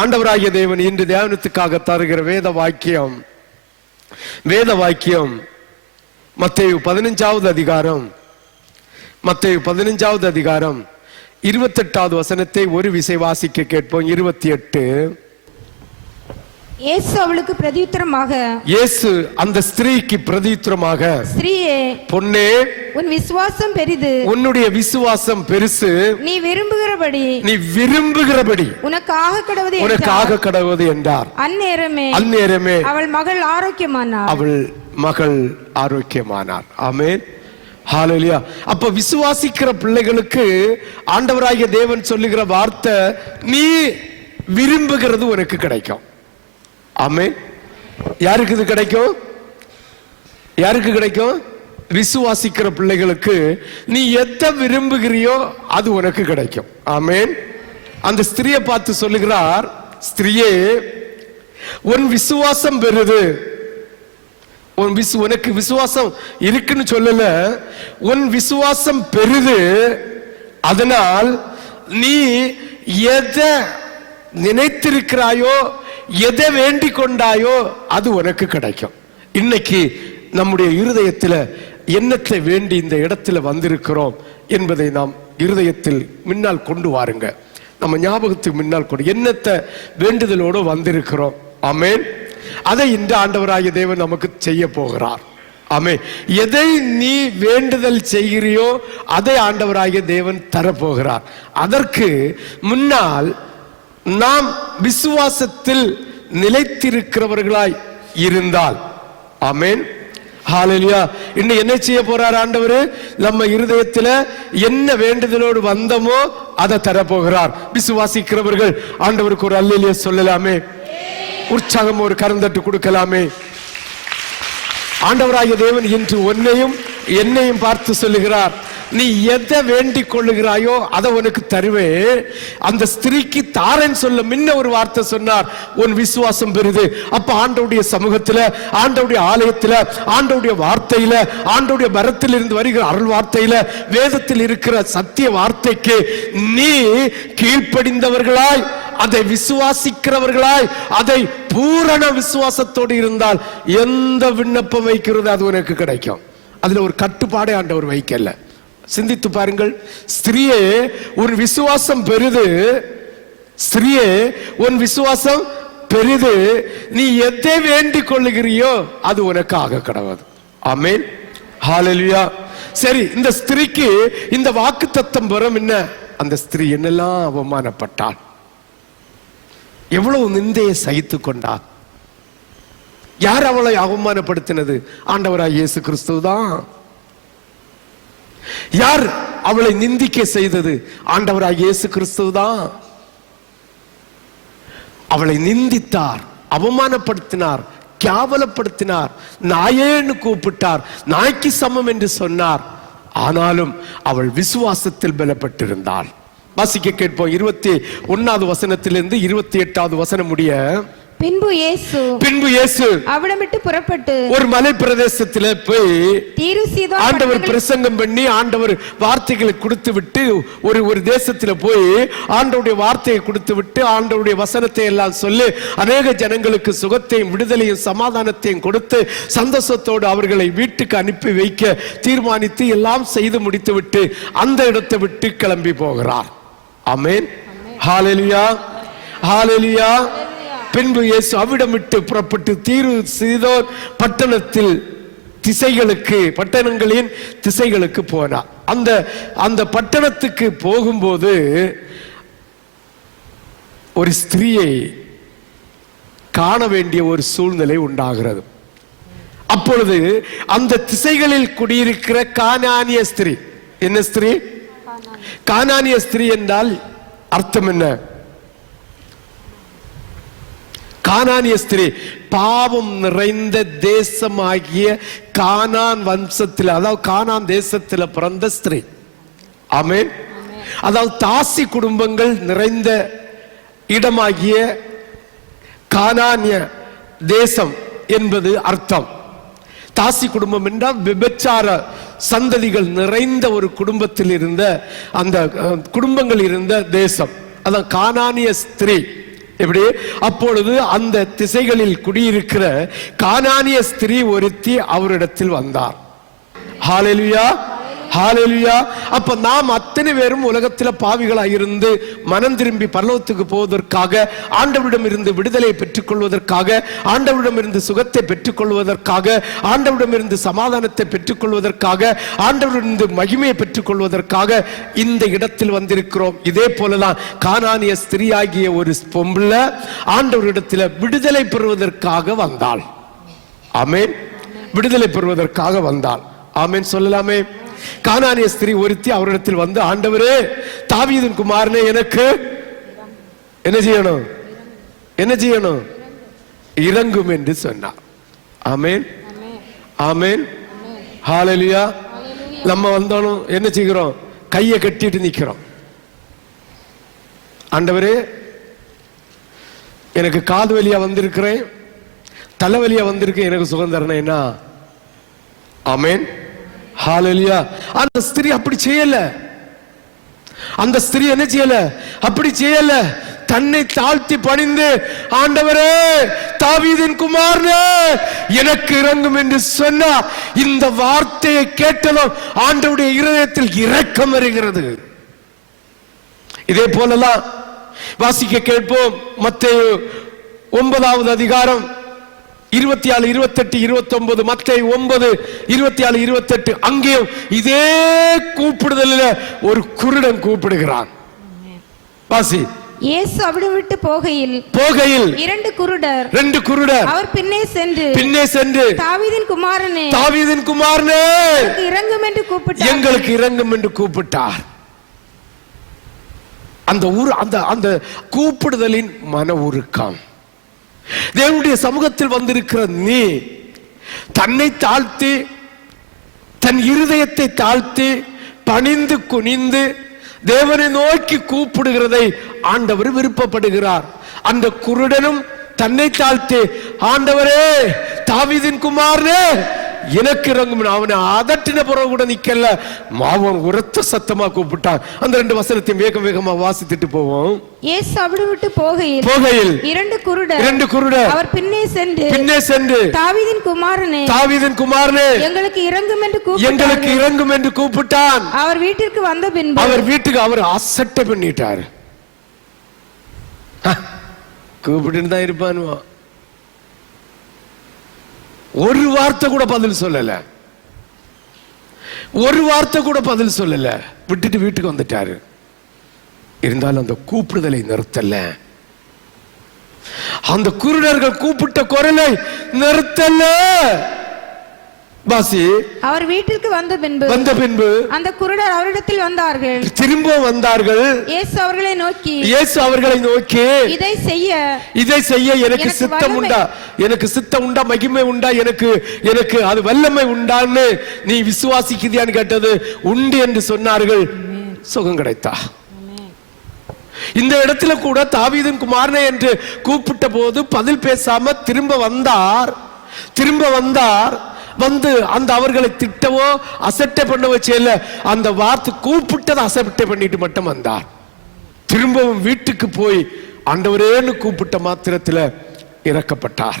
ஆண்டவராகிய தேவன் இன்று தியானத்துக்காக தருகிற வேத வாக்கியம் மத்தேயு 15வது அதிகாரம் 28வது வசனத்தை ஒரு விசை வாசிக்க கேட்போம். 28. இயேசு அவளுக்கு பிரதியுத்தரமாக, இயேசு அந்த ஸ்திரீக்கு பிரதியுத்தரமாக, ஸ்திரீயே, பொன்னே, உன் விசுவாசம் பெரிது, உன்னுடைய விசுவாசம் பெருசு, நீ விரும்புகிறபடி உனக்கு ஆக கடவுது என்றார். அந்நேரமே அவள் மகள் ஆரோக்கியமானார். ஆமென், ஹalleluya. அப்ப விசுவாசிக்கிற பிள்ளைகளுக்கு ஆண்டவராகிய தேவன் சொல்லுகிற வார்த்தை, நீ விரும்புகிறது உனக்கு கிடைக்கும். ஆமென். யாருக்கு இது கிடைக்கும்? விசுவாசிக்கிற பிள்ளைகளுக்கு நீ எதை விரும்புகிறியோ அது உனக்கு கிடைக்கும். ஆமென். அந்த ஸ்திரியை பார்த்து சொல்லுகிறார், ஸ்திரியே, உன் விசுவாசம் பெரிது. உனக்கு விசுவாசம் இருக்குன்னு சொல்லல, உன் விசுவாசம் பெரிது, அதனால் நீ எதை நினைத்திருக்கிறாயோ, எதை வேண்டிக் கொண்டாயோ அது உனக்கு கிடைக்கும். இன்னைக்கு நம்முடைய இருதயத்தில் என்னத்தை வேண்டி இந்த இடத்துல வந்திருக்கிறோம் என்பதை நாம் இருதயத்தில் முன்னால் கொண்டு வாருங்க. நம்ம ஞாபகத்துக்கு முன்னால் கொண்டு என்னத்தை வேண்டுதலோடு வந்திருக்கிறோம். ஆமென். அதை இன்று ஆண்டவராகிய தேவன் நமக்கு செய்ய போகிறார். ஆமென். எதை நீ வேண்டுதல் செய்கிறியோ அதை ஆண்டவராகிய தேவன் தரப்போகிறார். அதற்கு முன்னால் நாம் விசுவாசத்தில் நிலைத்திருக்கிறவர்களாய் இருந்தால், ஆமென், ஹalleluya. இன்னும் என்ன செய்ய போறார் ஆண்டவர்? நம்ம இருதயத்தில் என்ன வேண்டுதலோடு வந்தோமோ அதை தரப்போகிறார். விசுவாசிக்கிறவர்கள் ஆண்டவருக்கு ஒரு அல்லேலூயா சொல்லலாமே, உற்சாகம் ஒரு கரந்தட்டு கொடுக்கலாமே. ஆண்டவராகிய தேவன் இன்று உன்னையும் என்னையும் பார்த்து சொல்லுகிறார், நீ எதை வேண்டிக் கொள்ளுகிறாயோ அதை உனக்கு தருவேன். அந்த ஸ்திரீக்கு தாரன் சொல்ல முன்ன ஒரு வார்த்தை சொன்னார், உன் விசுவாசம் பெரிது. அப்ப ஆண்டவருடைய சமூகத்துல, ஆண்டவருடைய ஆலயத்துல, ஆண்டவருடைய வார்த்தையில, ஆண்டவருடைய மரத்தில் இருந்து வருகிற அருள் வார்த்தையில, வேதத்தில் இருக்கிற சத்திய வார்த்தைக்கு நீ கீழ்ப்படிந்தவர்களாய், அதை விசுவாசிக்கிறவர்களாய், அதை பூரண விசுவாசத்தோடு இருந்தால் எந்த விண்ணப்பம் வைக்கிறது அது உனக்கு கிடைக்கும். அதுல ஒரு கட்டுப்பாடே ஆண்டவர் வைக்கல. சிந்தித்து பாருங்கள். ஸ்திரியே, உன் விசுவாசம் பெரிது. ஸ்திரியே, உன் விசுவாசம் பெரிது. நீ எதை வேண்டிக் கொள்ளுகிறியோ அது உனக்கு ஆக கடவுது. ஆமென், ஹalleluya. சரி, இந்த ஸ்திரிக்கு இந்த வாக்குத்தத்தம் வரும். என்ன, அந்த ஸ்திரீ என்னெல்லாம் அவமானப்பட்டாள், எவ்வளவு நிந்தையை சகித்து கொண்டாள். யார் அவளை அவமானப்படுத்தினது? ஆண்டவராய் இயேசு கிறிஸ்து தான். யார் அவளை நிந்திக்க செய்தது? ஆண்டவராய் இயேசு கிறிஸ்து தான். அவளை நிந்தித்தார், அவமானப்படுத்தினார், கேவலப்படுத்தினார், நாயேன்னு கூப்பிட்டார், நாய்க்கு சமம் என்று சொன்னார். ஆனாலும் அவள் விசுவாசத்தில் பலப்பட்டிருந்தாள். வாசிக்க கேட்போம். 21வது வசனத்திலிருந்து 28வது வசனம் முடிய. பின்பு இயேசு அவளை விட்டு புறப்பட்டு ஒரு மலை பிரதேசத்தில் போய் ஆண்டவர் பிரசங்கம் பண்ணி ஆண்டவர் வார்த்தைகளை கொடுத்து விட்டு ஒரு தேசத்தில் போய் ஆண்டவருடைய வார்த்தையை கொடுத்து விட்டு ஆண்டவருடைய வசனத்தை எல்லாம் சொல்லி அநேக ஜனங்களுக்கு சுகத்தையும் விடுதலையும் சமாதானத்தையும் கொடுத்து சந்தோஷத்தோடு அவர்களை வீட்டுக்கு அனுப்பி வைக்க தீர்மானித்து எல்லாம் செய்து முடித்து விட்டு அந்த இடத்தை விட்டு கிளம்பி போகிறார். ஆமென், ஹalleluya, ஹalleluya. பின்பு இயேசு அவிடம் விட்டு புறப்பட்டு தீரு சீதோன் பட்டணங்களின் திசைகளுக்கு போனார். அந்த பட்டணத்துக்கு போகும்போது ஒரு ஸ்திரீயை காண வேண்டிய ஒரு சூழ்நிலை உண்டாகிறது. அப்பொழுது அந்த திசைகளில் குடியிருக்கிற கானானிய ஸ்திரீ, என்ன ஸ்திரீ? கானானிய ஸ்திரீ என்றால் அர்த்தம் என்ன? கானானிய ஸ்திரீ பாவம் நிறைந்த தேசமாகிய கானான் வம்சத்தில், அதாவது கானான் தேசத்தில் பிறந்த ஸ்திரீ. ஆமென். அதாவது தாசி குடும்பங்கள் நிறைந்த இடமாகிய கானானிய தேசம் என்பது அர்த்தம். தாசி குடும்பம் என்றால் விபச்சார சந்ததிகள் நிறைந்த ஒரு குடும்பத்தில் இருந்த அந்த குடும்பங்கள் இருந்த தேசம். அதான் கானானிய ஸ்திரீ எப்படி? அப்பொழுது அந்த திசைகளில் குடியிருக்கிற கானானிய ஸ்திரீ ஒருத்தி அவரிடத்தில் வந்தார். ஹல்லேலூயா, ஹல்லேலூயா. அப்ப நாம் அத்தனை பேரும் உலகத்துல பாவிகளாக இருந்து மனம் திரும்பி பரலோகத்துக்கு போவதற்காக, ஆண்டவரிடம் இருந்து விடுதலையை பெற்றுக் கொள்வதற்காக, ஆண்டவரிடம் இருந்து சுகத்தை பெற்றுக் கொள்வதற்காக, ஆண்டவரிடம் இருந்து சமாதானத்தை பெற்றுக் கொள்வதற்காக, ஆண்டவரிடமிருந்து மகிமையை பெற்றுக் கொள்வதற்காக இந்த இடத்தில் வந்திருக்கிறோம். இதே போலதான் கானானிய ஸ்திரீயாகிய ஒரு பொம்பளை ஆண்டவரிடத்தில் விடுதலை பெறுவதற்காக வந்தாள். ஆமென். விடுதலை பெறுவதற்காக வந்தாள். ஆமென் சொல்லலாமே. கானானிய ஸ்திரீ ஒருத்தி அவரிடத்தில் வந்து, ஆண்டவரே, தாவீதின் குமாரனே, எனக்கு என்ன செய்யணும்? என்ன செய்யணும்? இறங்கும் என்று சொன்னார். ஆமென், ஆமென், ஹல்லேலூயா. நம்ம வந்தாலும் என்ன செய்கிறோம்? கையை கட்டிட்டு நிக்கிறோம். ஆண்டவரே, எனக்கு காது வலியா வந்திருக்கிறேன், தலைவலியா வந்திருக்கேன், எனக்கு சுகம் தரணும்னா. ஆமென், ஹல்லேலூயா. அந்த ஸ்திரீ அப்படி செய்யல. அந்த ஸ்திரீ என்ன செய்யல? அப்படி செய்யல. தன்னை தாழ்த்தி பணிந்து, ஆண்டவரே, தாவீதின் குமாரனே, எனக்கு இறங்கும் என்று சொன்னா, இந்த வார்த்தையை கேட்டதும் ஆண்டவருடைய இருதயத்தில் இரக்கம் வருகிறது. இதே போலலாம் வாசிக்க கேட்போம். மத்தேயு 9வது அதிகாரம் 24, 28, 29. மத்தேயு 9, 24, 28. அங்கேயும் இதே கூப்பிடுதலில் ஒரு குருடன் கூப்பிடுகிறான். வாசி. இயேசு அவிடம் விட்டு போகையில் இரண்டு குருடர் அவர் பின்னே சென்று தாவீதின் குமாரனே இறங்கும் என்று கூப்பிட்டார். எங்களுக்கு இறங்கும் என்று கூப்பிட்டார். அந்த கூப்பிடுதலின் மன உருக்கம். தேவனுடைய சமூகத்தில் வந்திருக்கிற நீ தன்னை தாழ்த்தி, தன் இருதயத்தை தாழ்த்தி, பணிந்து குனிந்து தேவனை நோக்கி கூப்பிடுகிறதை ஆண்டவர் விருப்பப்படுகிறார். அந்த குருடனும் தன்னை தாழ்த்தி, ஆண்டவரே, தாவீதின் குமாரனே, எனக்கு இறங்கும். அவனை அதட்டின பிறகு கூட நிக்கல, மாவன் உரத்த சத்தமா கூப்பிட்டான். அந்த 2 வசனத்தையும் வேகமா வாசித்துட்டு போவோம். இயேசு அவிடம் விட்டு போகையில் இரண்டு குருடர் அவர் பின்னே சென்று தாவீதின் குமாரனே எங்களுக்கு இறங்கும் என்று கூப்பிட்டான். அவர் வீட்டிற்கு வந்த பின்பு அவர் அசட்டை பண்ணிட்டார். கூப்பிட்டு தான் இருப்பானுவா. ஒரு வார்த்தை கூட பதில் சொல்லல. விட்டுட்டு வீட்டுக்கு வந்துட்டாரு. இருந்தாலும் அந்த கூப்பிடுதலை நிறுத்தல. அந்த குருடர்கள் கூப்பிட்ட குரலை நிறுத்தல. வாசி. அவர் வீட்டிற்கு வந்த பின்பு அந்த குருடர் அவரிடத்தில் வந்தார்கள். திரும்ப வந்தார்கள். இயேசு அவர்களை நோக்கி இதை செய்ய எனக்கு சித்தம் உண்டா, மகிமை உண்டா, எனக்கு அது வல்லமை உண்டான்னு நீ விசுவாசிக்குதியான்னு கேட்டது உண்டு என்று சொன்னார்கள். சுகம் கிடைத்தா. இந்த இடத்துல கூட தாவீதின் குமாரனே என்று கூப்பிட்ட போது பதில் பேசாம திரும்ப வந்தார். வந்து அந்த அவர்களை திட்டவோ அசட்டை பண்ணவோ செய்யல. அந்த வார்த்தை கூப்பிட்டதை அசட்டை பண்ணிட்டு மட்டும் வந்தார். திரும்பவும் வீட்டுக்கு போய் ஆண்டவரேன்னு கூப்பிட்ட மாத்திரத்தில் இறக்கப்பட்டார்.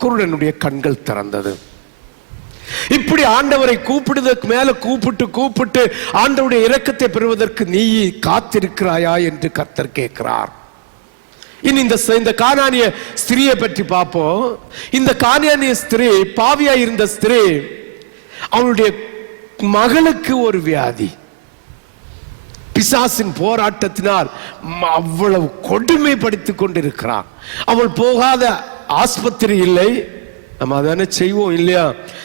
குருடனுடைய கண்கள் திறந்தது. இப்படி ஆண்டவரை கூப்பிடுவதற்கு மேல கூப்பிட்டு ஆண்டவருடைய இரக்கத்தை பெறுவதற்கு நீ காத்திருக்கிறாயா என்று கர்த்தர் கேட்கிறார். இனி இந்த கானானிய ஸ்திரியை பற்றி பார்ப்போம். இந்த கானானிய ஸ்திரீ, பாவியா இருந்த ஸ்திரீ, அவளுடைய மகளுக்கு ஒரு வியாதி, பிசாசின் போராட்டத்தினால் அவ்வளவு கொடுமைப்படுத்திக் கொண்டிருக்கிறார். அவள் போகாத ஆஸ்பத்திரி இல்லை. நம்ம அதானே செய்வோம் இல்லையா?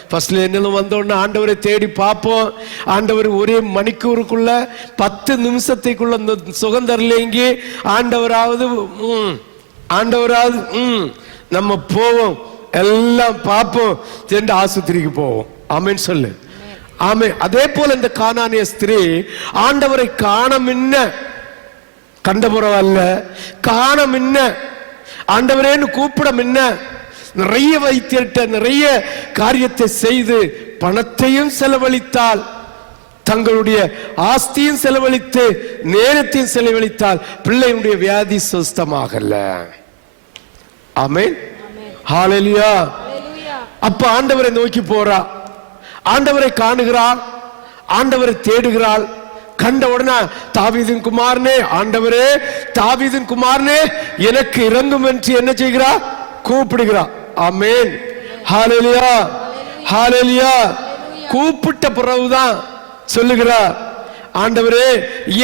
ஃபர்ஸ்ட்ல என்னெல்லாம் வந்தோடனே ஆண்டவரை தேடி பார்ப்போம். ஆண்டவர் ஒரே மணிக்கூருக்குள்ள 10 நிமிஷத்துக்குள்ள அந்த சுகம் தரலைங்க. ஆண்டவராவது நம்ம போவோம், எல்லாம் பார்ப்போம், சென்று ஆஸ்பத்திரிக்கு போவோம். ஆமென் சொல்லு. ஆமே. அதே போல இந்த கானானிய ஸ்திரீ ஆண்டவரை காண முன்ன கண்டபுறம் அல்ல, காண முன்ன ஆண்டவரேன்னு கூப்பிட முன்ன நிறைய வைத்திட்ட, நிறைய காரியத்தை செய்து பணத்தையும் செலவழித்தால். தங்களுடைய ஆஸ்தியும் செலவழித்து நேரத்தையும் செலவழித்தால் பிள்ளையுடைய வியாதி சுஸ்தமாகல. ஆமென், ஹalleluya. அப்ப ஆண்டவரை நோக்கி போறா, ஆண்டவரை காணுகிறாள், ஆண்டவரை தேடுகிறாள். கண்ட உடனே தாவீதின் குமாரனே, ஆண்டவரே தாவீதின் குமாரனே எனக்கு இறங்கும் என்று என்ன செய்கிறா? கூப்பிடுகிறா. ஆமென், ஹalleluya, ஹalleluya. கூப்பிட்ட பிறகுதான் சொல்லுகிறார், ஆண்டவரே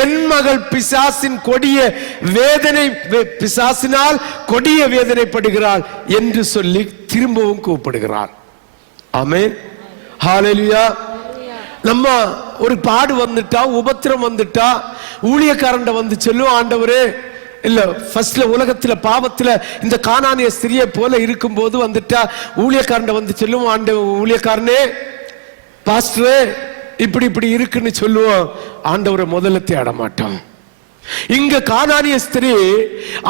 என் மகள் பிசாசின் கொடிய வேதனை, பிசாசினால் கொடிய வேதனைப்படுகிறாள் என்று சொல்லி திரும்பவும் கூப்பிடுகிறார். ஆமென், ஹalleluya. நம்ம ஒரு பாடு வந்துட்டா, உபத்திரம் வந்துட்டா, ஊழியக்காரண்ட வந்து சொல்லும், ஆண்டவரே இல்ல ஃபர்ஸ்ட்ல உலகத்துல பாவத்துல இந்த கானானிய ஸ்திரியை போல இருக்கும் போது வந்துட்டா ஊழியக்காரண்ட வந்து சொல்லும், ஊழியக்காரனே பாஸ்டரே இப்படி இப்படி இருக்குன்னு சொல்லுவோம். ஆண்டவரை முதல்ல தேட மாட்டோம். இங்க கானானிய ஸ்திரீ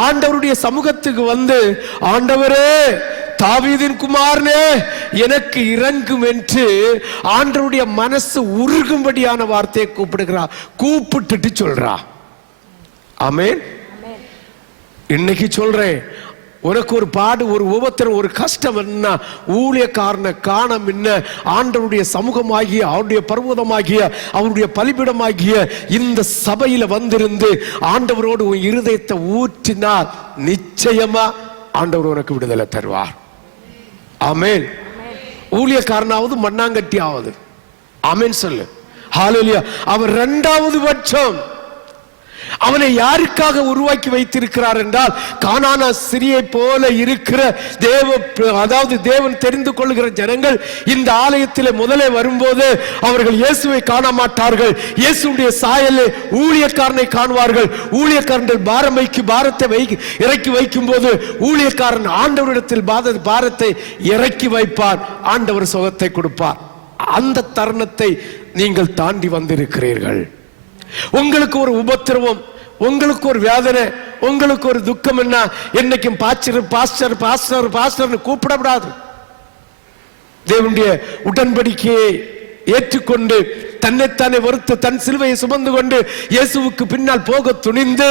ஆண்டவருடைய சமூகத்துக்கு வந்து, ஆண்டவரே தாவீதின் குமாரனே எனக்கு இறங்கும் என்று ஆண்டவருடைய மனசு உருகும்படியான வார்த்தையை கூப்பிடுகிறா, கூப்பிட்டுட்டு சொல்றா. ஆமென். இன்னைக்கு சொல்றேன், உனக்கு ஒரு பாடு, ஒரு உபத்திரம், ஒரு கஷ்டம் என்ன, ஊழியக்காரனை காண முன்ன ஆண்டவருடைய சமூகமாகிய, அவருடைய பர்வதமாகிய, அவருடைய பலிபீடமாகிய இந்த சபையில வந்திருந்து ஆண்டவரோடு உன் இருதயத்தை ஊற்றினால் நிச்சயமா ஆண்டவர் உனக்கு விடுதலை தருவார். ஆமென். ஊழியக்காரனாவது மண்ணாங்கட்டி ஆவது. ஆமென் சொல்லு, ஹalleluya. அவர் இரண்டாவது பட்சம். அவனை யாருக்காக உருவாக்கி வைத்திருக்கிறார் என்றால், கானானா சிறியை போல இருக்கிற அதாவது தேவன் தெரிந்து கொள்ளுகிற ஜனங்கள் இந்த ஆலயத்தில் முதலே வரும்போது அவர்கள் இயேசுவை காண மாட்டார்கள். இயேசுடைய சாயலே ஊழியக்காரனை காணுவார்கள். ஊழியக்காரர்கள் பாரத்தை இறக்கி வைக்கும் போது ஊழியக்காரன் ஆண்டவரிடத்தில் பாரத்தை இறக்கி வைப்பார், ஆண்டவர் சுகத்தை கொடுப்பார். அந்த தருணத்தை நீங்கள் தாண்டி வந்திருக்கிறீர்கள். உங்களுக்கு ஒரு உபத்திரவம், உங்களுக்கு ஒரு வேதனை, உங்களுக்கு ஒரு துக்கம் என்ன, என்னைக்கும் பாஸ்டர் பாஸ்டர் பாஸ்டர் கூப்பிடப்படாது. தேவனுடைய உடன்படிக்கையை ஏற்றுக்கொண்டு தன்னைத்தானே வறுத்து தன் சிலுவையை சுமந்து கொண்டு இயேசுவுக்கு பின்னால் போக துணிந்து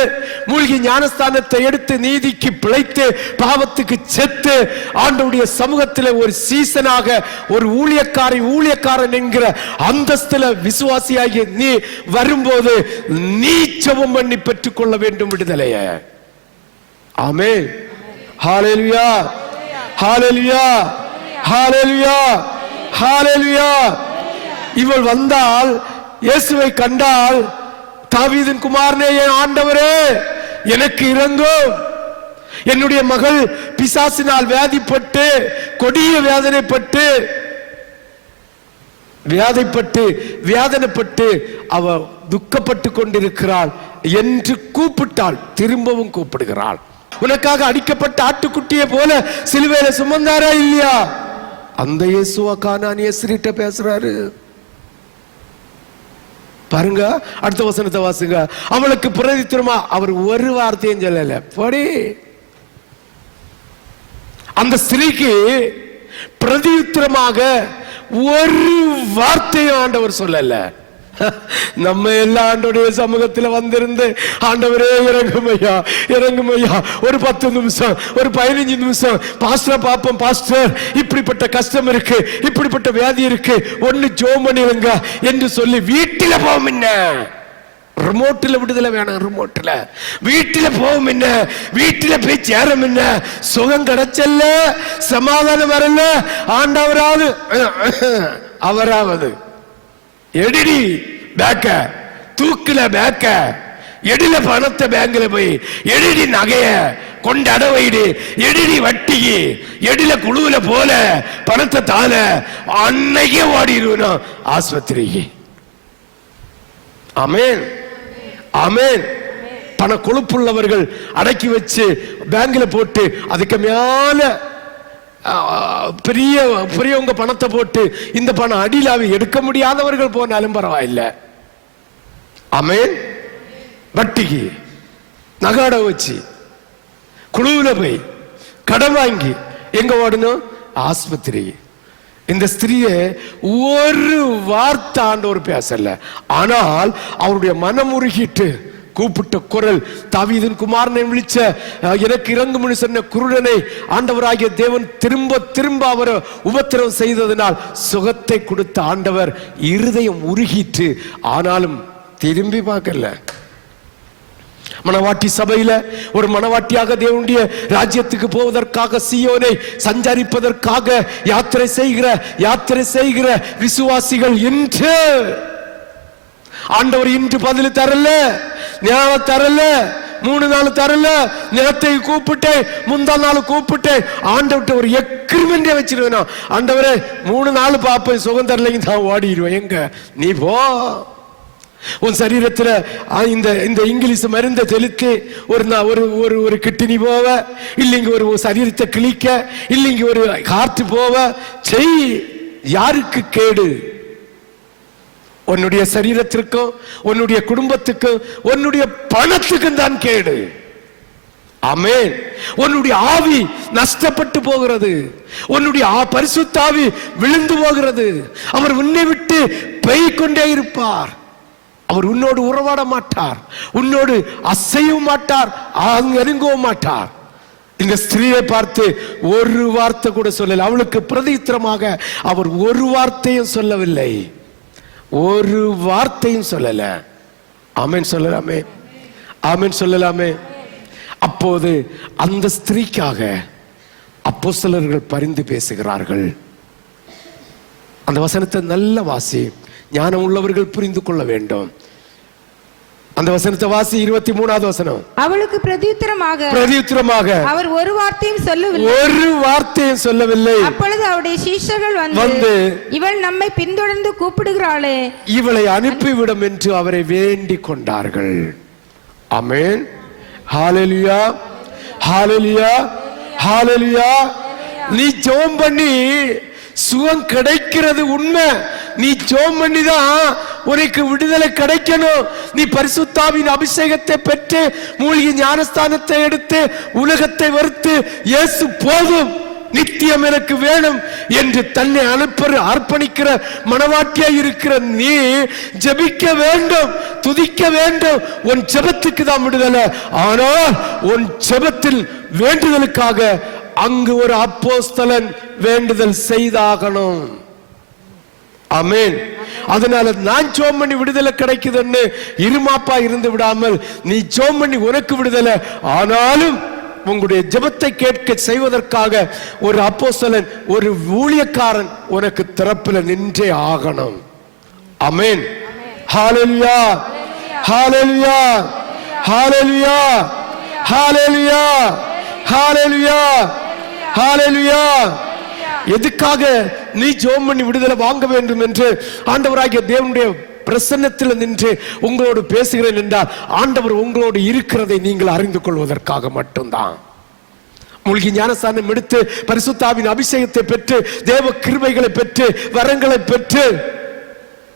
மூழ்கி ஞானஸ்தானத்தை எடுத்து நீதிக்கு பிழைத்து பாவத்துக்கு செத்து ஆண்டவருடைய சமூகத்தில் ஒரு சீசனாக ஒரு ஊழியக்காரன் என்கிற அந்தஸ்தில விசுவாசியாகிய நீ வரும்போது நீ ஜெபம் பண்ணி பெற்றுக்கொள்ள வேண்டும் விடுதலைய. ஆமென், ஹalleluya, ஹalleluya, ஹalleluya, ஹalleluya. இவள் வந்தால், இயேசுவை கண்டால், தாவீதின் குமாரனே என் ஆண்டவரே எனக்கு இறங்கும், என்னுடைய மகள் பிசாசினால் வியாதிப்பட்டு கொடிய வேதனைப்பட்டு அவ துக்கப்பட்டு கொண்டிருக்கிறாள் என்று கூப்பிட்டாள். திரும்பவும் கூப்பிடுகிறாள். உனக்காக அடிக்கப்பட்ட ஆட்டுக்குட்டியை போல சிலுவையில சுமந்தாரா இல்லையா? அந்த இயேசுவா கானானிய ஸ்திரீட்ட பேசுறாரு பாருங்க. அடுத்த வசனத்தை வாசுங்க. அவளுக்கு பிரதித்திரமா அவர் ஒரு வார்த்தையும் சொல்லல. போடி, அந்த ஸ்திரீக்கு பிரதியுத்தரமாக ஒரு வார்த்தையும் ஆண்டவர் சொல்லல. நம்ம எல்லா ஆண்டோடைய சமூகத்தில் வந்திருந்து, ஆண்டவரே இறங்குமையா இறங்குமையா, ஒரு 10 நிமிஷம் ஒரு 15 நிமிஷம் பாஸ்டர் பாப்போம், பாஸ்டர் இப்படிப்பட்ட கஷ்டம் இருக்கு, இப்படிப்பட்ட வியாதி இருக்கு, ஒன்னு ஜெபம் பண்ணிருங்க என்று சொல்லி வீட்டில போவோம். என்ன ரிமோட்ல விடுதலை வேணும், ரிமோட்ல வீட்டில போவோம். என்ன வீட்டில போய் சேரும். என்ன சுகம் கிடைச்சல்ல, சமாதானம் வரல, ஆண்டவராவது அவராவது எடிடி பேக்க தூக்குல பேக்க எடில பணத்தை பேங்க்ல போய் எடிடி நகைய கொண்டு அடவைடு, எடிடி வட்டி, எடில குழுவுல போல பணத்தை தால அன்னைக்கே ஓடிடுவோம் ஆஸ்பத்திரிக்கு. ஆமென், ஆமென். பண கொழுப்புள்ளவர்கள் அடக்கி வச்சு பேங்க்ல போட்டு அதுக்கு மேல பெரியவங்க பணத்தை போட்டு இந்த பணம் அடியிலாவி எடுக்க முடியாதவர்கள் போனாலும் பரவாயில்லை. ஆமென். வட்டிக்கு நகாட வச்சு குழுவுல போய் கடன் வாங்கி எங்க ஓடணும்? ஆஸ்பத்திரி. இந்த ஸ்திரியை ஒரு வார்த்தை ஆண்டவர் பேசல. ஆனால் அவருடைய மனம் உருகிட்டு கூப்பிட்ட குரல், தாவீதின் குமாரனை விழிச்ச எனக்கு இறங்கும்னு சொன்ன குருடனை ஆண்டவராகிய தேவன் திரும்ப திரும்ப அவரை உபத்திரவம் செய்ததினால் சுகத்தை கொடுத்த ஆண்டவர் இருதயம் உருகிட்டு, ஆனாலும் திரும்பி பார்க்கல. மணவாட்டி சபையில ஒரு மணவாட்டியாக தேவனுடைய ராஜ்யத்துக்கு போவதற்காக சீயோனை சஞ்சரிப்பதற்காக யாத்திரை செய்கிற விசுவாசிகள் இன்று ஆண்டவர் இன்று பதில் தரல, ஞானம் தரல, 3 நாள் தரல, நேரத்தை கூப்பிட்டேன், முந்தா நாள் கூப்பிட்டேன். ஆண்டவர்கிட்ட ஒரு எக்ரிமெண்டே வச்சிருவேன். ஆண்டவரே 3 நாள் பாப்பேன், சுகம் தரலைங்க தான் ஓடிடுவேன். எங்க நீ போ, உன் சரீரத்துல இந்த இங்கிலீஷ் மருந்தை தெளித்து ஒரு கிட்னி போவ, இல்லைங்க ஒரு சரீரத்தை கிழிக்க, இல்லைங்க ஒரு ஹார்ட் போவ செய். யாருக்கு கேடு? உன்னுடைய சரீரத்திற்கும், உன்னுடைய குடும்பத்துக்கும், உன்னுடைய பணத்துக்கும் தான் கேடு. ஆமென். உன்னுடைய ஆவி நஷ்டப்பட்டு போகிறது, உன்னுடைய பரிசுத்த ஆவி விழுந்து போகிறது. அவர் உன்னை விட்டு போய்கொண்டே இருப்பார். அவர் உன்னோடு உறவாட மாட்டார், உன்னோடு அசையவும் மாட்டார், நெருங்கவும் மாட்டார். இந்த ஸ்திரீயை பார்த்து ஒரு வார்த்தை கூட சொல்லல. அவளுக்கு பிரதித்திரமாக அவர் ஒரு வார்த்தையும் சொல்லவில்லை, ஒரு வார்த்தையும் சொல்லல. ஆமென் சொல்லலாமே, ஆமென் சொல்லலாமே. அப்போது அந்த ஸ்திரீக்காக அப்போஸ்தலர்கள் பரிந்து பேசுகிறார்கள். அந்த வசனத்தை நல்ல வாசி, ஞானம் உள்ளவர்கள் புரிந்து கொள்ள வேண்டும். அந்த வசனத்தை வாசி, 23வது வசனம். அவளுக்கு பிரதியுத்தரமாக அவர் ஒரு வார்த்தையும் சொல்லவில்லை. அப்பொழுது அவருடைய சீஷர்கள் வந்து இவள் நம்மை பின்தொடர்ந்து கூப்பிடுகிறாளே, இவளை அனுப்பிவிடும் என்று அவரை வேண்டிக் கொண்டார்கள். ஆமென். ஹalleluya, ஹalleluya, ஹalleluya. நீ ஜெபம் பண்ணி சுகம் கிடைக்கிறது உண்மை. நீ ஜெபம் பண்ணிதான் உனக்கு விடுதலை கிடைக்கணும். நீ பரிசுத்தாவின் அபிஷேகத்தை பெற்று மூழ்கி ஞானஸ்தானத்தை எடுத்து உலகத்தை வெறுத்து இயேசு போதும், நித்தியம் எனக்கு வேணும் என்று தன்னை அர்ப்பணிக்கிற மனவாட்டியாய் இருக்கிற நீ ஜெபிக்க வேண்டும், துதிக்க வேண்டும். உன் ஜெபத்துக்கு தான் விடுதலை. ஆனால் உன் ஜெபத்தில் வேண்டுதலுக்காக அங்கு ஒரு அப்போஸ்தலன் வேண்டுதல் செய்தாகணும். ஆமென். அதனால நான் ஜெபம் பண்ணி விடுதலை கிடைக்குதுன்னு இருமாப்பா இருந்து விடாமல், நீ ஜெபம் பண்ணி உனக்கு விடுதலை, ஆனாலும் உங்களுடைய ஜெபத்தை கேட்க செய்வதற்காக ஒரு அப்போஸ்தலன், ஒரு ஊழியக்காரன் உனக்கு திறப்பில் நின்றே ஆகணும். ஆமென். ஹalleluya, ஹalleluya, ஹalleluya, ஹalleluya, ஹalleluya, ஹalleluya. எதுக்காக நீ ஜெபம் பண்ணி விடுதலை வாங்க வேண்டும் என்று ஆண்டவராகிய தேவனுடைய பிரசன்னத்தில் நின்று உங்களோடு பேசுகிறேன் என்றால், ஆண்டவர் உங்களோடு இருக்கிறதை நீங்கள் அறிந்து கொள்வதற்காக மட்டும்தான். மூழ்கி ஞானஸ்தானம் எடுத்து பரிசுத்தாவின் அபிஷேகத்தை பெற்று தேவ கிருபைகளை பெற்று வரங்களை பெற்று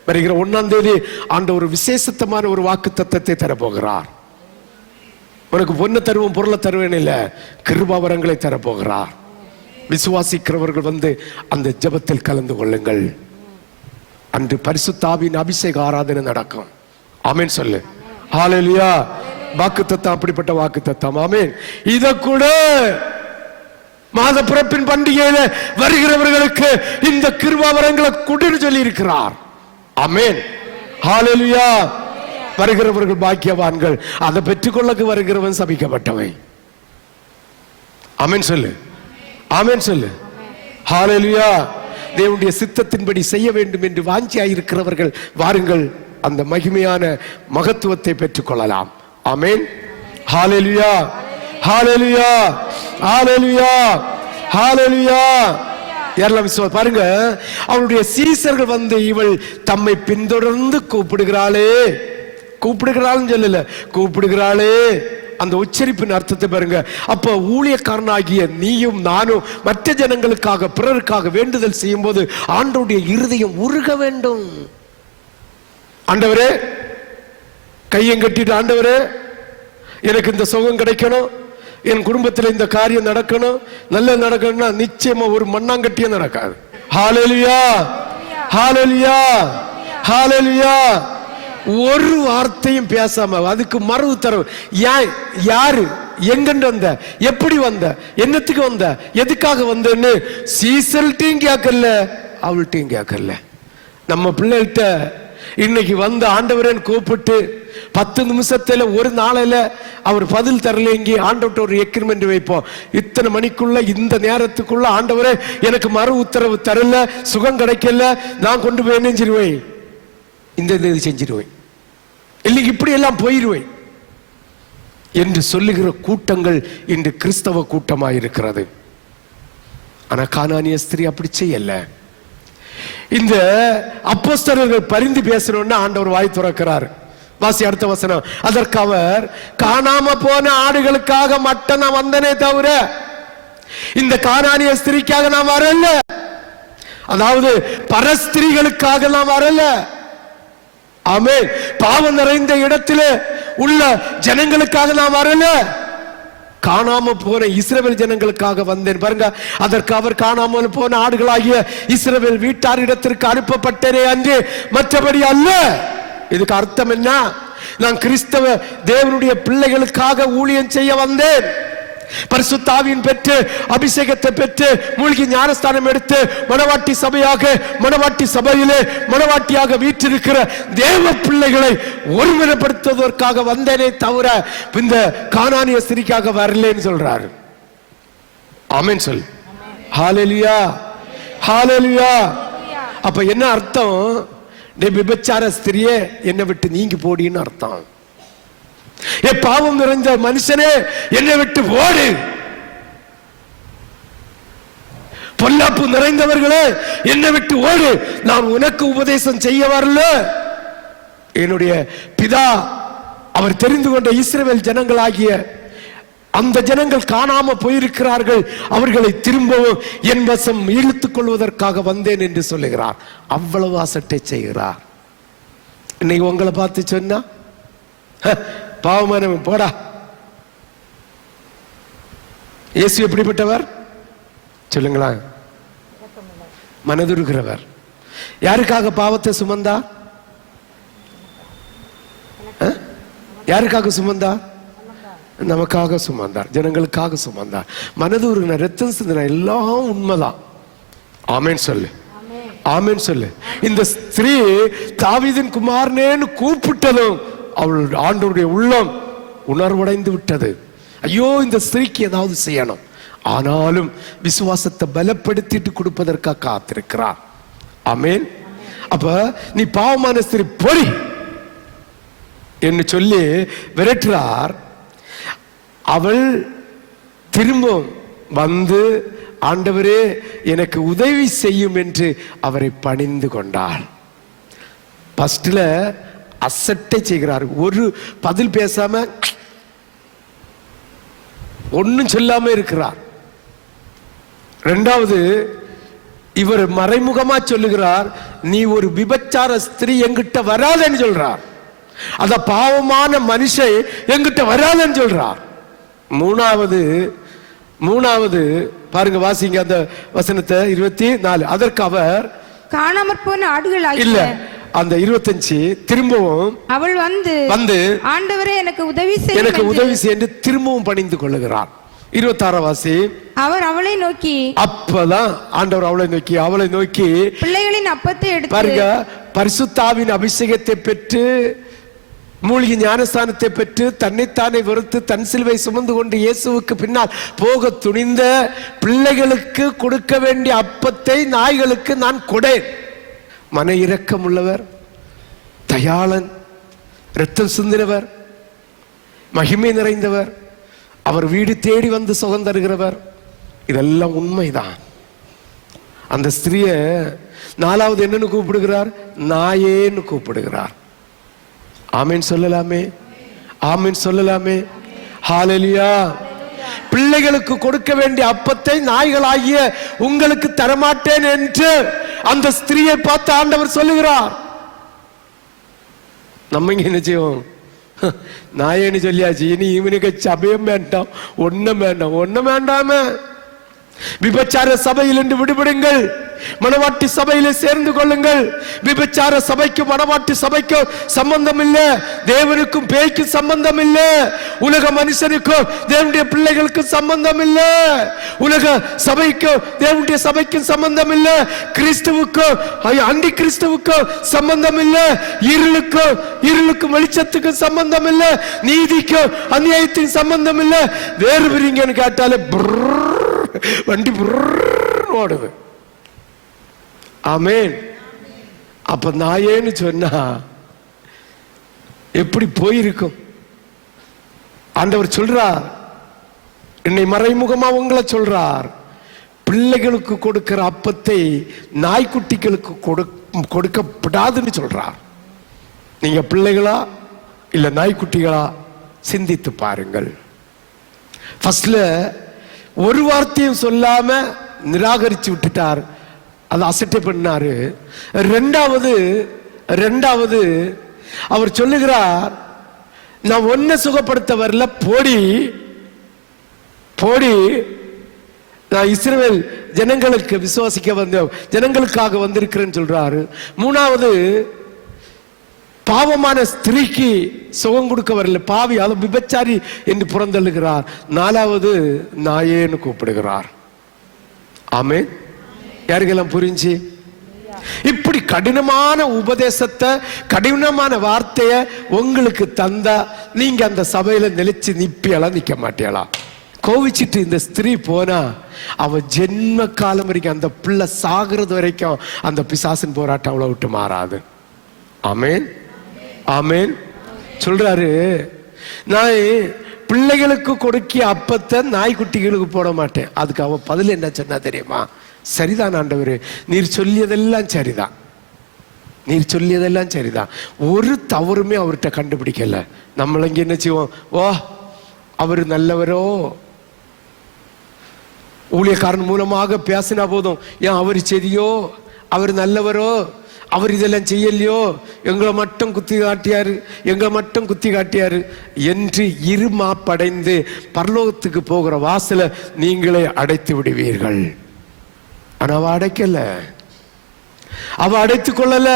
வருகிற 1ஆம் தேதி ஆண்டவர் விசேஷத்தமான ஒரு வாக்கு தத்தத்தை தரப்போகிறார். உனக்கு பொண்ணு தருவோம் பொருளை தருவேன் இல்ல, கிருபா வரங்களை தரப்போகிறார். விசுவாசிக்கிறவர்கள் வந்து அந்த ஜெபத்தில் கலந்து கொள்ளுங்கள். அன்று பரிசுத்தாவின் அபிஷேக ஆராதனை நடக்கும். ஆமென் சொல்லு. ஹalleluya. வாக்குத்தத்தம் அப்படிப்பட்ட வாக்குத்தத்தம். ஆமென். இத கூட மாத பிறப்பின் பண்டிகையில வருகிறவர்களுக்கு இந்த கிருபாவரங்களை கொடுன்னு சொல்லி இருக்கிறார். ஆமென். ஹalleluya. வருகிறவர்கள் பாக்கியவான்கள், அதை பெற்றுக்கொள்ள வருகிறவன் சபிக்கப்பட்டவை. ஆமென் சொல்லு, ஆமென் சொல்லு. ஹalleluya. தேவனுடைய சித்தத்தின்படி செய்ய வேண்டும் என்று வாஞ்சியாயிருக்கிறவர்கள் வாருங்கள், அந்த மகிமையான மகத்துவத்தை பெற்றுக்கொள்ளலாம். ஆமென். ஹalleluya, ஹalleluya, ஹalleluya, ஹalleluya. யாரெல்லாம் விசுவாசி பாருங்க, அவருடைய சீசர்கள் வந்து இவள் தம்மை பின்தொடர்ந்து கூப்பிடுகிறாளே, கூப்பிடுகிறாள்னு சொல்லல, கூப்பிடுகிறாளே, அந்த உச்சரிப்பின் அர்த்தத்தை பாருங்க. அப்ப ஊழியக்காரனாகிய நீயும் நானும் மற்ற ஜனங்களுக்காக பிறருக்காக வேண்டுதல் செய்யும் போது ஆண்டவருடைய இருதயம் உருக வேண்டும். ஆண்டவரே, கையை கட்டிட்டு, ஆண்டவரே எனக்கு இந்த சுகம் கிடைக்கணும், என் குடும்பத்தில் இந்த காரியம் நடக்கணும், நல்ல நடக்கணும்னா நிச்சயமா ஒரு மண்ணாங்கட்டியே நடக்காது. ஹalleluya, ஹalleluya, ஹalleluya. ஒரு வார்த்தையும் பேசாம அதுக்கு மறு உத்தரவு. யாரு, எங்கன்னு வந்த, எப்படி வந்த, என்னத்துக்கு வந்த, எதுக்காக வந்தன்னு சீசல்ட்டையும் கேட்கல, அவள்கிட்டையும் கேட்கல. நம்ம பிள்ளைகிட்ட இன்னைக்கு வந்து ஆண்டவரேன்னு கூப்பிட்டு 10 நிமிஷத்துல ஒரு நாளையில அவர் பதில் தரலைங்க, ஆண்டவர்கிட்ட ஒரு எக்ரிமெண்ட் வைப்போம். இத்தனை மணிக்குள்ள இந்த நேரத்துக்குள்ள ஆண்டவரே எனக்கு மறு உத்தரவு தரல, சுகம் கிடைக்கல, நான் கொண்டு போய் என்ன செஞ்சிருவேன், இந்த இது செஞ்சிருவேன், இல்லைங்க இப்படி எல்லாம் போயிருவேன் என்று சொல்லுகிற கூட்டங்கள் இன்று கிறிஸ்தவ கூட்டமாயிருக்கிறது. ஆனா கானானிய ஸ்திரீ அப்படி செய்யல. இந்த அப்போஸ்தலர்கள் பரிந்து பேசணும்னு ஆண்டவர் வாய் துறக்கிறார். வாசி அடுத்த வசனம். அதற்கு அவர், காணாம போன ஆடுகளுக்காக மட்டும் நான் வந்தனே தவிர இந்த கானானிய ஸ்திரீக்காக நான் வரல, அதாவது பரஸ்திரீகளுக்காக நான் வரல. ஆமென். பாவம் நிறைந்த இடத்திலே உள்ள ஜனங்களுக்காக நான் வரல, காணாம போன இஸ்ரவேல் ஜனங்களுக்காக வந்தேன். பாருங்க, அதற்கு அவர், காணாமல் போன ஆடுகளாகிய இஸ்ரவேல் வீட்டார் இடத்திற்கு அனுப்பப்பட்டனே அன்று மற்றபடி அல்ல. இதுக்கு அர்த்தம் என்ன? நான் கிறிஸ்தவ தேவனுடைய பிள்ளைகளுக்காக ஊழியம் செய்ய வந்தேன். பரிசுத்த ஆவியின் பெற்று அபிஷேகத்தை பெற்று மூழ்கி ஞானஸ்தானம் எடுத்து மணவாட்டி சபையாக, மணவாட்டி சபையிலே மணவாட்டியாக வீற்றிருக்கிற தேவ பிள்ளைகளை ஒருமுறைப்படுத்துவதற்காக வந்தேனே தவிர இந்த கானானிய ஸ்திரீக்காக வரலன்னு சொல்றாரு. ஆமென் சொல். ஹalleluya, ஹalleluya. அப்ப என்ன அர்த்தம்? நீ விபச்சார ஸ்திரியே என்னை விட்டு நீங்கி போடின்னு அர்த்தம். பாவம் நிறைந்த மனுஷனே என்னை விட்டு போடு, பொல்லாப்பு நிறைந்தவர்களே என்னை விட்டு ஓடு, நான் உனக்கு உபதேசம் செய்ய வரல. என்னுடைய பிதா அவர் தெரிந்து கொண்ட இஸ்ரவேல் ஜனங்களாகிய அந்த ஜனங்கள் காணாம போயிருக்கிறார்கள், அவர்களை திரும்பவும் என் வசம் இழுத்துக் கொள்வதற்காக வந்தேன் என்று சொல்லுகிறார். அவ்வளவு அசட்டை செய்கிறார். இன்னைக்கு உங்களை பார்த்து சொன்னா பாவமானவன் போடா. இயேசு எப்படிப்பட்டவர் சொல்லுங்களா? மனதுருகிறவர். யாருக்காக பாவத்தை சுமந்தா? யாருக்காக சுமந்தா? நமக்காக சுமந்தார், ஜனங்களுக்காக சுமந்தார். மனதுருகின, ரத்தம் சிந்தின, எல்லாம் உண்மைதான். ஆமென் சொல்லு, ஆமென் சொல்லு. இந்த ஸ்திரீ தாவீதின் குமாரனேன்னு கூப்பிட்டதும் அவள் ஆண்டவருடைய உள்ளம் உணர்வடைந்து விட்டது. ஐயோ, இந்த ஸ்திரீக்கு ஏதாவது செய்யணும். ஆனாலும் விசுவாசத்தை பலப்படுத்திட்டு கொடுப்பதற்காக காத்திருக்கிறார். ஆமென். அப்ப நீ பாவமான ஸ்திரீ போடி என்று சொல்லி விரட்டுறார். அவள் திரும்ப வந்து, ஆண்டவரே எனக்கு உதவி செய்யும் என்று அவரை பணிந்து கொண்டாள். ஃபர்ஸ்ட்ல அசட்டை செய்கிறார். ஒரு பதில் பேசாம, ஒன்னும் சொல்லாம இருக்கிறார். இரண்டாவது, இவர் மறைமுகமா சொல்லுகிறார், நீ ஒரு விபச்சார ஸ்திரீ என்கிட்ட வராதன்னு சொல்றார். அத பாவமான மனுஷன் என்கிட்ட வராதன்னு சொல்றார். மூணாவது பாருங்க, வாசிங்க அந்த வசனத்தை 24. அதற்கு அவர், காணாமற் போன ஆடுகள் இல்ல, அந்த 25 திரும்பவும் அவள் வந்து ஆண்டவரே எனக்கு உதவி செய்ய திரும்பவும் பணிந்து கொள்ளுகிறார். 26 வாசி. அவர் அவளை நோக்கி, அப்பதான் ஆண்டவர் அவளை நோக்கி பிள்ளைகளின் அப்பத்தை எடுத்து, பாருங்க, பரிசுத்தாவின் அபிஷேகத்தை பெற்று மூழ்கி ஞானஸ்தானத்தை பெற்று தன்னைத்தானே வெறுத்து தன் சிலுவை சுமந்து கொண்டு இயேசுவுக்கு பின்னால் போக துணிந்த பிள்ளைகளுக்கு கொடுக்க வேண்டிய அப்பத்தை நாய்களுக்கு நான் கொடேன். மன இரக்கம் உள்ளவர், தயாளன், இரத்தம் சிந்தினவர், மகிமை நிறைந்தவர், அவர் வீடு தேடி வந்து சுகம் தருகிறவர். இதெல்லாம் உண்மைதான். அந்த ஸ்திரிய 4வது என்னன்னு கூப்பிடுகிறார்? நாயேன்னு கூப்பிடுகிறார். ஆமென் சொல்லலாமே, ஆமென் சொல்லலாமே. ஹalleluya. பிள்ளைகளுக்கு கொடுக்க வேண்டிய அப்பத்தை நாய்களாகிய உங்களுக்கு தரமாட்டேன் என்று அந்த ஸ்திரியை பார்த்து ஆண்டவர் சொல்லுகிறார். நம்ம இங்க என்ன செய்வோம்? நாயேன்னு சொல்லியாச்சு, இனி இவனுக்கு சபையும் வேண்டாம், ஒண்ணும் வேண்டாம், ஒண்ணும் வேண்டாம விபச்சார சபையில் இன்று விடுபடுங்கள். மணவாட்டி சபையிலே சேர்ந்து கொள்ளுங்கள். விபச்சார சபைக்கும் மணவாட்டி சபைக்கும் சம்பந்தம் இல்ல. தேவனுக்கும் பேய்க்கும் சம்பந்தம் இல்ல. உலக மனுஷனுக்கும் தேவனுடைய பிள்ளைகளுக்கும் சம்பந்தம் இல்ல. உலக சபைக்கும் தேவனுடைய சபைக்கும் சம்பந்தம் இல்ல. கிறிஸ்துவுக்கும் அண்டி கிறிஸ்துவுக்கும் சம்பந்தம் இல்ல. இருளுக்கும் வெளிச்சத்துக்கும் சம்பந்தம் இல்ல. நீதிக்கும் அநியாயத்துக்கும் சம்பந்தம் இல்ல. வேறு பிரிங்கன்னு கேட்டாலே வண்டி ஓடுது. ஆமென். அப்ப நாயேன்னு சொன்னா எப்படி போயிருக்கும்? ஆண்டவர் சொல்றார், என்னை மறைமுகமா உங்களை சொல்றார், பிள்ளைகளுக்கு கொடுக்கிற அப்பத்தை நாய்க்குட்டிகளுக்கு கொடுக்கப்படாதுன்னு சொல்றார். நீங்க பிள்ளைகளா இல்ல நாய்க்குட்டிகளா சிந்தித்து பாருங்கள். ஃபர்ஸ்ட்ல ஒரு வார்த்தையும் சொல்லாம நிராகரிச்சு விட்டுட்டார், அதை அசட்டை பண்ணாரு. ரெண்டாவது அவர் சொல்லுகிறார், நான் ஒன்ன சுகப்படுத்த வரல, போடி போடி, நான் இஸ்ரவேல் ஜனங்களுக்கு விசுவாசிக்க வந்த ஜனங்களுக்காக வந்திருக்கிறேன்னு சொல்றாரு. மூணாவது, பாவமான ஸ்திரீக்கு சுகம் கொடுக்க வரல, பாவி அது விபச்சாரி என்று புறந்தள்ளுகிறார். நாலாவது, நாயேன்னு கூப்பிடுகிறார். ஆமென். யாருக்கெல்லாம் புரிஞ்சு? இப்படி கடினமான உபதேசத்தை, கடினமான வார்த்தைய உங்களுக்கு தந்தா நீங்க அந்த சபையில நிலைச்சு நிப்பியலா நிக்க மாட்டியலா? கோவிச்சிட்டு இந்த ஸ்திரீ போனா அவ ஜென்ம காலம் வரைக்கும், அந்த பிள்ளை சாகிறது வரைக்கும் அந்த பிசாசின் போராட்டம் அவளை விட்டு மாறாது. ஆமென், ஆமென். சொல்றாரு, நான் பிள்ளைகளுக்கு கொடுக்கிய அப்பத்தை நாய்க்குட்டிகளுக்கு போட மாட்டேன். அதுக்கு அவ பதில் என்ன சொன்னா தெரியுமா? சரிதான் ஆண்டவரே, நீர் சொல்லியதெல்லாம் சரிதான், நீர் சொல்லியதெல்லாம் சரிதான், ஒரு தவறுமே அவர்கிட்ட கண்டுபிடிக்கல. நம்மள இங்க என்ன செய்வோம்? ஓ அவர் நல்லவரோ, ஊழியக்காரன் மூலமாக பேசினா போதும், ஏன் அவர் சரியோ, அவர் நல்லவரோ, அவர் இதெல்லாம் செய்யலையோ, எங்களை மட்டும் குத்தி காட்டியாரு என்று இருமாப்படைந்து பரலோகத்துக்கு போகிற வாசலை நீங்களே அடைத்து விடுவீர்கள். ஆனா அவ அடைக்கல, அவ அடைத்துக் கொள்ளல.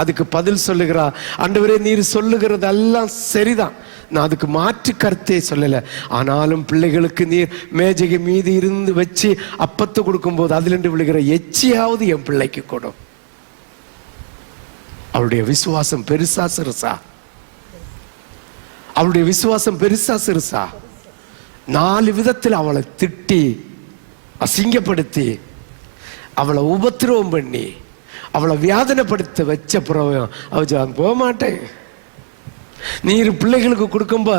அதுக்கு பதில் சொல்லுகிறா, ஆண்டவரே நீர் சொல்லுகிறதெல்லாம் சரிதான், நான் அதுக்கு மாற்று கருத்தே சொல்லல. ஆனாலும் பிள்ளைகளுக்கு நீர் மேஜைக்கு மீதி இருந்து வச்சு அப்பத்தை கொடுக்கும் போது அதிலிருந்து விழுகிற எச்சியாவது என் பிள்ளைக்கு கொடும். அவளுடைய விசுவாசம் பெருசா சிறுசா? அவளுடைய விசுவாசம் பெருசா சிறுசா? 4 விதத்தில் அவளை திட்டி, அசிங்கப்படுத்தி, அவளை உபத்திரவம் பண்ணி, அவளை வியாதனைப்படுத்த வச்ச பிறகு அவ போக மாட்டேன். நீர் பிள்ளைகளுக்கு கொடுக்கும்போ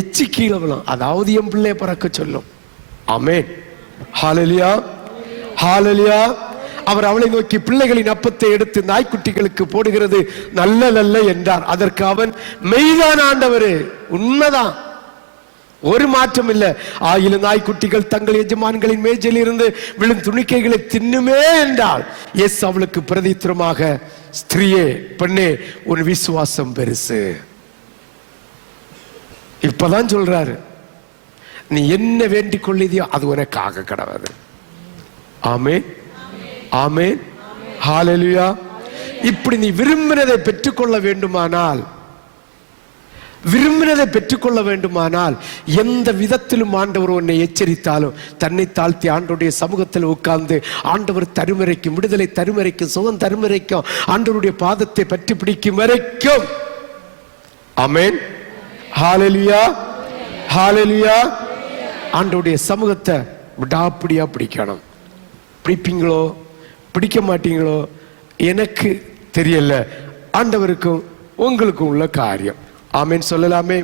எச்சி கீழே விழும், அதாவது என் பிள்ளைய பிறக்க சொல்லும். ஆமென், ஹல்லேலூயா, ஹல்லேலூயா. அவர் அவளை நோக்கி, பிள்ளைகளின் அப்பத்தை எடுத்து நாய்க்குட்டிகளுக்கு போடுகிறது நல்லதல்ல என்றார். அதற்கு அவன், மெய்தான் ஆண்டவரே, உண்மைதான், ஒரு மாற்றம் இல்லை. ஆயிலும் நாய்க்குட்டிகள் தங்கள் எஜமான்களின் மேஜையில் இருந்து விழும் துணிக்கைகளை தின்னுமே என்றால். எஸ், அவளுக்கு பிரதித்திரமாக, ஸ்திரீயே, பெண்ணே, உன் விசுவாசம் பெருசு. இப்பதான் சொல்றாரு, நீ என்ன வேண்டிக் கொள்ளியோ அது உனக்காக கடவுது. ஆமென், ஆமென், ஹல்லேலூயா. இப்படி நீ விரும்பினதை பெற்றுக்கொள்ள வேண்டுமானால் எந்த விதத்திலும் ஆண்டவர் உன்னை எச்சரித்தாலும் தன்னை தாழ்த்தி ஆண்டவருடைய சமூகத்தில் உட்கார்ந்து, ஆண்டவர் தருமறைக்கும், விடுதலை தருமறைக்கும், சுகம் தருமறைக்கும், ஆண்டவருடைய பாதத்தை பற்றி பிடிக்கும் வரைக்கும். ஆமென், ஹல்லேலூயா, ஹல்லேலூயா. ஆண்டவருடைய சமூகத்தை விடாப்பிடியா பிடிக்கணும். பிடிப்பீங்களோ பிடிக்க மாட்டீங்களோ எனக்கு தெரியல, ஆண்டவருக்கும் உங்களுக்கும் உள்ள காரியம். ஆமென் சொல்லலாமே.